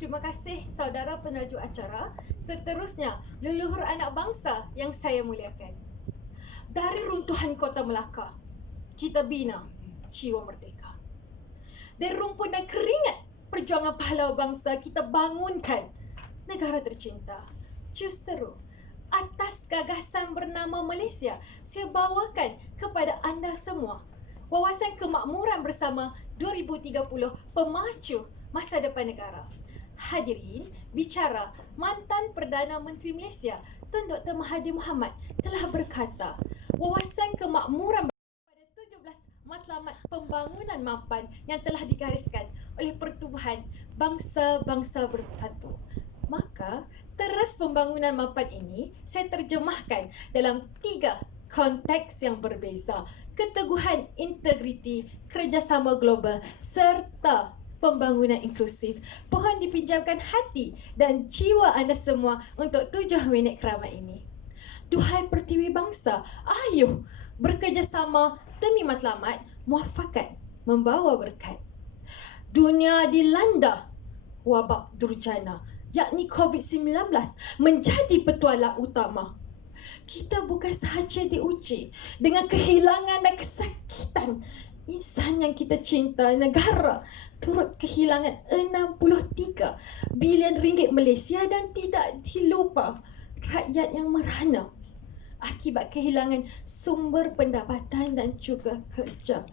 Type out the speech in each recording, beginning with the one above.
Terima kasih saudara penerju acara. Seterusnya, leluhur anak bangsa yang saya muliakan. Dari runtuhan kota Melaka, kita bina jiwa merdeka. Dari rumput dan keringat perjuangan pahlawan bangsa, kita bangunkan negara tercinta. Justeru, atas gagasan bernama Malaysia, saya bawakan kepada anda semua Wawasan Kemakmuran Bersama 2030, pemacu masa depan negara. Hadirin, bicara mantan Perdana Menteri Malaysia Tun Dr. Mahathir Mohamad telah berkata, wawasan kemakmuran pada 17 matlamat pembangunan mapan yang telah digariskan oleh Pertubuhan Bangsa-Bangsa Bersatu. Maka, teras pembangunan mapan ini saya terjemahkan dalam 3 konteks yang berbeza: keteguhan integriti, kerjasama global serta pembangunan inklusif. Pohon dipinjamkan hati dan jiwa anda semua untuk 7 minit keramat ini. Duhai pertiwi bangsa, ayuh bekerjasama demi matlamat, muafakat membawa berkat. Dunia dilanda wabak durjana, yakni COVID-19 menjadi petualang utama. Kita bukan sahaja diuji dengan kehilangan dan kesakitan insan yang kita cinta. Negara turut kehilangan 63 bilion ringgit Malaysia dan tidak dilupa rakyat yang merana akibat kehilangan sumber pendapatan dan juga kerja.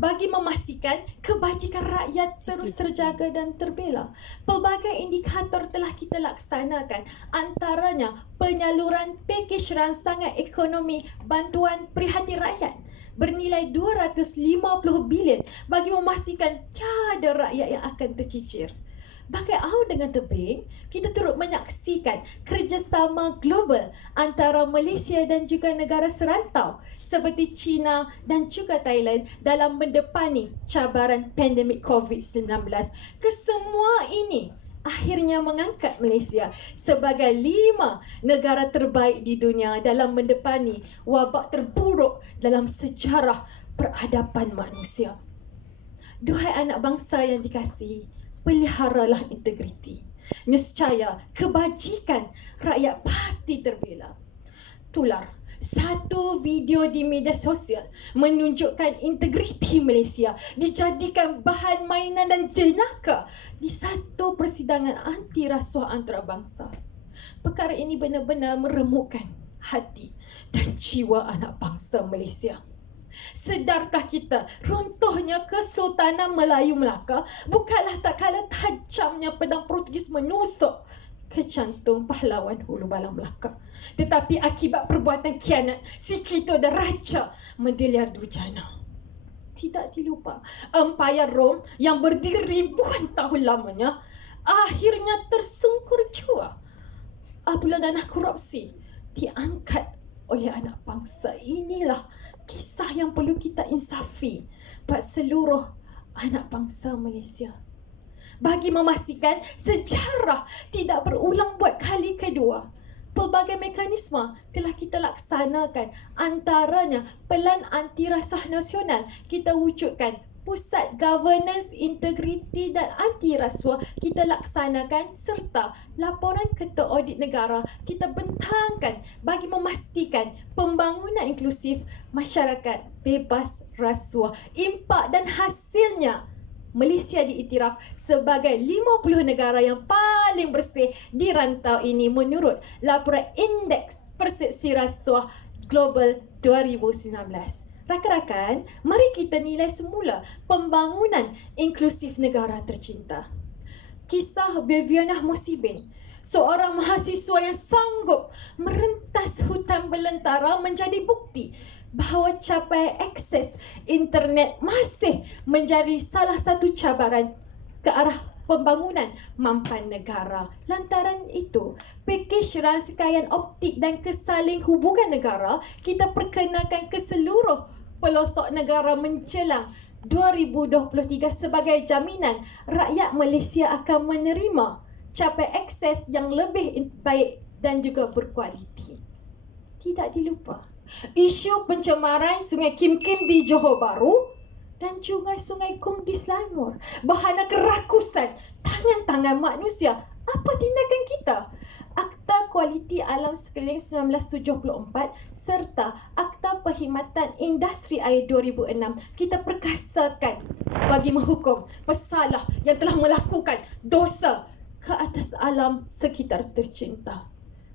Bagi memastikan kebajikan rakyat terus terjaga dan terbela, pelbagai indikator telah kita laksanakan, antaranya penyaluran pakej rangsangan ekonomi bantuan prihatin rakyat bernilai 250 bilion bagi memastikan tiada rakyat yang akan tercicir. Bagai aur dengan tebing, kita turut menyaksikan kerjasama global antara Malaysia dan juga negara serantau seperti China dan juga Thailand dalam mendepani cabaran pandemik COVID-19. Kesemua ini akhirnya mengangkat Malaysia sebagai 5 negara terbaik di dunia dalam mendepani wabak terburuk dalam sejarah peradaban manusia. Duhai anak bangsa yang dikasihi, peliharalah integriti. Nescaya kebajikan rakyat pasti terbela. Tular satu video di media sosial menunjukkan integriti Malaysia dijadikan bahan mainan dan jenaka di satu persidangan anti rasuah antarabangsa. Perkara ini benar-benar meremukkan hati dan jiwa anak bangsa Malaysia. Sedarkah kita runtuhnya Kesultanan Melayu Melaka bukanlah tak kalah tajamnya pedang Portugis menusuk ke jantung pahlawan Hulu Balang Melaka, tetapi akibat perbuatan khianat si Kito dan Raja Mendiliar Durjana. Tidak dilupa, Empayar Rom yang berdiri ribuan tahun lamanya akhirnya tersungkur jua apabila dana korupsi diangkat oleh anak bangsa. Inilah kisah yang perlu kita insafi buat seluruh anak bangsa Malaysia, bagi memastikan sejarah tidak berulang buat kali kedua. Pelbagai mekanisme telah kita laksanakan, antaranya Pelan Anti Rasuah Nasional kita wujudkan, Pusat Governance Integriti dan Anti Rasuah kita laksanakan, serta laporan Ketua Audit Negara kita bentangkan bagi memastikan pembangunan inklusif, masyarakat bebas rasuah. Impak dan hasilnya, Malaysia diiktiraf sebagai 50 negara yang paling bersih di rantau ini menurut laporan Indeks Persepsi Rasuah Global 2019. Rakan-rakan, mari kita nilai semula pembangunan inklusif negara tercinta. Kisah Viviana Mosibin, seorang mahasiswa yang sanggup merentas hutan belantara, menjadi bukti bahawa capaian akses internet masih menjadi salah satu cabaran ke arah pembangunan mampan negara. Lantaran itu, pakej rangkaian optik dan kesaling hubungan negara kita perkenalkan ke seluruh pelosok negara menjelang 2023 sebagai jaminan rakyat Malaysia akan menerima capai akses yang lebih baik dan juga berkualiti. Tidak dilupa, isu pencemaran Sungai Kim Kim di Johor Bahru dan sungai-sungai Kong di Selangor. Bahana kerakusan tangan-tangan manusia. Apa tindakan kita? Akta Kualiti Alam Sekeliling 1974 serta Akta Perkhidmatan Industri Air 2006 kita perkasakan bagi menghukum pesalah yang telah melakukan dosa ke atas alam sekitar tercinta.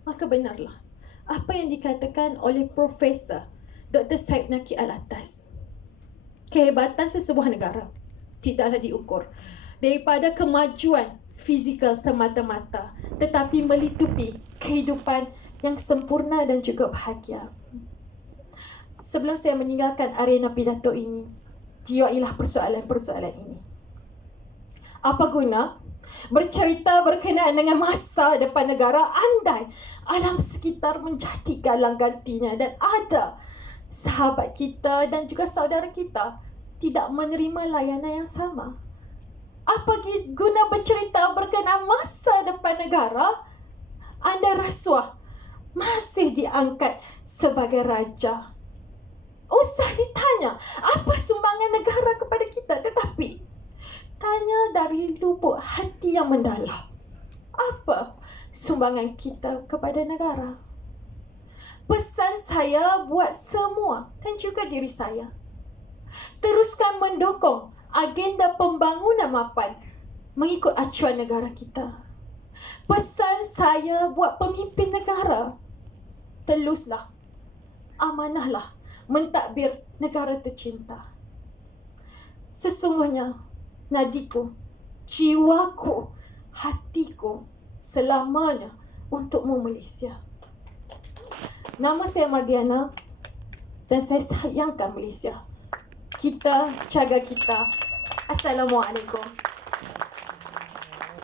Maka benarlah apa yang dikatakan oleh Profesor Dr. Syed Naqi Alatas. Kehebatan sesebuah negara tidaklah diukur daripada kemajuan fizikal semata-mata, tetapi melitupi kehidupan yang sempurna dan juga bahagia. Sebelum saya meninggalkan arena pidato ini, jiwailah persoalan-persoalan ini. Apa guna bercerita berkenaan dengan masa depan negara andai alam sekitar menjadi galang gantinya dan ada sahabat kita dan juga saudara kita tidak menerima layanan yang sama? Apa guna bercerita berkenaan masa depan negara anda rasuah masih diangkat sebagai raja? Usah ditanya apa sumbangan negara kepada kita, tetapi tanya dari lubuk hati yang mendalam. Apa sumbangan kita kepada negara? Pesan saya buat semua dan juga diri saya, teruskan mendukung agenda pembangunan mapan mengikut acuan negara kita. Pesan saya buat pemimpin negara, teluslah, amanahlah mentadbir negara tercinta. Sesungguhnya nadiku, jiwaku, hatiku selamanya untukmu Malaysia. Nama saya Mardiana dan saya sayangkan Malaysia. Kita jaga kita. Assalamualaikum.